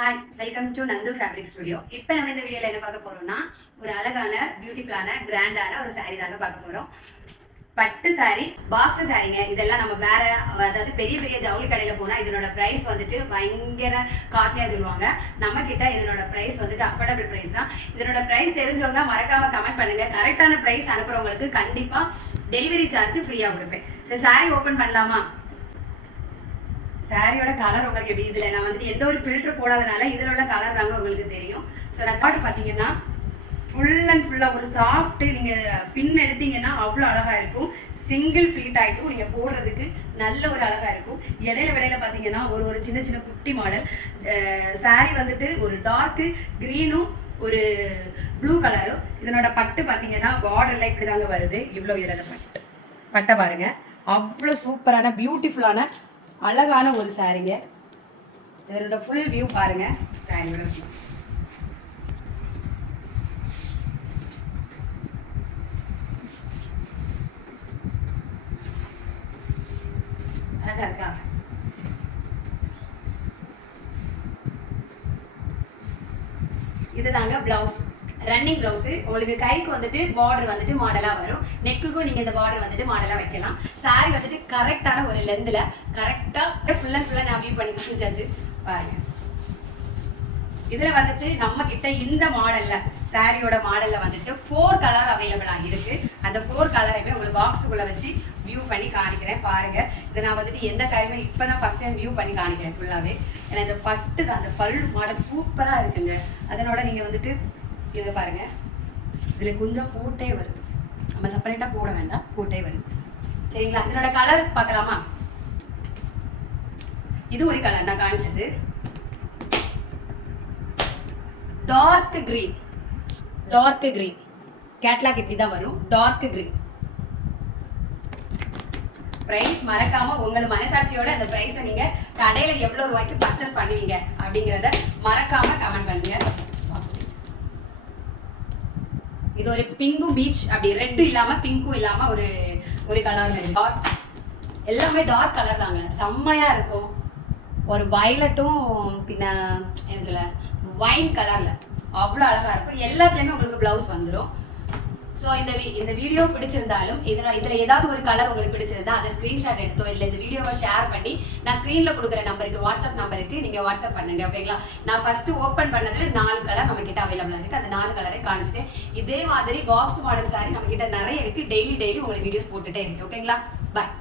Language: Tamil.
Hi, welcome to Nandu fabric studio. இப்போ நம்ம இந்த வீடியோவில் என்ன பார்க்க போறோம்னா, ஒரு அழகான பியூட்டிஃபுல்லான கிராண்டான ஒரு சாரீ தாங்க பார்க்க போறோம். பட்டு சாரீ, பாக்ஸ் சாரீங்க. இதெல்லாம் நம்ம வேற, அதாவது பெரிய பெரிய ஜவுளி கடையில் போனால் இதனோட ப்ரைஸ் வந்துட்டு பயங்கர காஸ்ட்லியாக சொல்லுவாங்க. நம்ம கிட்ட இதனோட ப்ரைஸ் வந்துட்டு அஃபோர்டபுள் ப்ரைஸ் தான். இதனோட ப்ரைஸ் தெரிஞ்சவங்க மறக்காம கமெண்ட் பண்ணுங்க. கரெக்டான ப்ரைஸ் அனுப்புறவங்களுக்கு கண்டிப்பாக டெலிவரி சார்ஜ் ஃப்ரீயாக கொடுப்பேன். சரி, சாரீ ஓப்பன் பண்ணலாமா? சாரியோட கலர் உங்களுக்கு எப்படி, இதுல நான் வந்துட்டு எந்த ஒரு ஃபில்டர் போடாதனால இதோட கலர் தாங்க உங்களுக்கு தெரியும். ஸோ நான் ஸ்பாட் பார்த்தீங்கன்னா ஃபுல் அண்ட் ஃபுல்லாக ஒரு சாஃப்ட், நீங்கள் பின் எடுத்தீங்கன்னா அவ்வளோ அழகா இருக்கும். சிங்கிள் ஃபிளிட் ஆகிட்டும் நீங்கள் போடுறதுக்கு நல்ல ஒரு அழகா இருக்கும். இடையில பார்த்தீங்கன்னா ஒரு சின்ன சின்ன குட்டி மாடல் சாரி வந்துட்டு ஒரு டார்க்கு க்ரீனும் ஒரு ப்ளூ கலரும். இதனோட பட்டு பார்த்தீங்கன்னா பார்டர்ல இப்படி தாங்க வருது. இவ்வளோ இதில் பட்டை பாருங்க, அவ்வளோ சூப்பரான பியூட்டிஃபுல்லான அழகான ஒரு சாரீங்க. இதோட ஃபுல் வியூ பாருங்க. சாரியோட வியூ அழகா இருக்கா? இதுதாங்க பிளவுஸ், ரன்னிங் பிளவுஸ். உங்களுக்கு கைக்கு வந்துட்டு பார்டர் வந்துட்டு மாடலா வரும். நெக்குக்கும் நீங்க இந்த பார்டர் வந்துட்டு மாடலா வைக்கலாம். சாரி வந்துட்டு கரெக்டான ஒரு லென்த்ல கரெக்டா ஃபுல் அண்ட் ஃபுல்லா நான் வியூ பண்ணி காமிச்சாச்சு பாருங்க. இதுல வந்துட்டு நம்ம கிட்ட இந்த மாடல்ல சாரியோட மாடல்ல வந்துட்டு 4 கலர் அவைலபிளா இருக்கு. அந்த 4 கலரையுமே உங்களுக்கு பாக்ஸுக்குள்ள வச்சு வியூ பண்ணி காணிக்கிறேன் பாருங்க. இதை நான் வந்துட்டு எந்த சாரியுமே இப்பதான் ஃபர்ஸ்ட் டைம் வியூ பண்ணி காணிக்கிறேன் ஃபுல்லாவே. ஏன்னா இந்த பட்டு அந்த பல்லு மாடல் சூப்பரா இருக்குங்க. அதனோட நீங்க வந்துட்டு இதை பாருங்க, இதுல கொஞ்சம் பூட்டே வருது. நம்ம செப்பரேட்டா போட வேண்டாம், பூட்டே வருது. சரிங்களா? இதனோட கலர் பார்க்கலாமா? இது ஒரு கலர் நான் காணிச்சது dark green. Dark green catalogue இப்படிதான் வரும். டார்க் கிரீன் பிரைஸ் மறக்காம உங்களோட மனசாட்சியோட அந்த பிரைஸை நீங்க கடையில எவ்வளவு ரூபாய்க்கு பர்ச்சேஸ் பண்ணுவீங்க அப்படிங்கறத மறக்காம கமெண்ட் பண்ணுங்க. இது ஒரு பிங்கும் பீச், அப்படி ரெட்டும் இல்லாம பிங்கும் இல்லாம ஒரு கலர்ல இருக்கு. எல்லாமே டார்க் கலர் தாங்க, செம்மையா இருக்கும். ஒரு வயலட்டும் பின்ன என்ன சொல்ல வைன் கலர்ல அவ்வளோ அழகா இருக்கும். எல்லாத்துலயுமே உங்களுக்கு பிளவுஸ் வந்துடும். ஸோ இந்த வீடியோ பிடிச்சிருந்தாலும் இதுல ஏதாவது ஒரு கலர் உங்களுக்கு பிடிச்சிருந்தா அதை ஸ்கிரீன்ஷாட் எடுத்தோ இல்லை இந்த வீடியோவை ஷேர் பண்ணி நான் ஸ்க்ரீன்ல கொடுக்குற நம்பருக்கு, வாட்ஸ்அப் நம்பருக்கு நீங்க வாட்ஸ்அப் பண்ணுங்க. ஓகேங்களா? நான் ஃபர்ஸ்ட் ஓப்பன் பண்ணதுல 4 கலர் நம்ம கிட்ட அவைலபிளா இருக்கு. அந்த 4 கலரை காணிச்சிட்டு இதே மாதிரி பாக்ஸ் மாடல் சாரி நம்ம கிட்ட நிறைய இருக்கு. டெய்லி உங்களுக்கு வீடியோஸ் போட்டுட்டே இருக்கு. ஓகேங்களா? பாய்.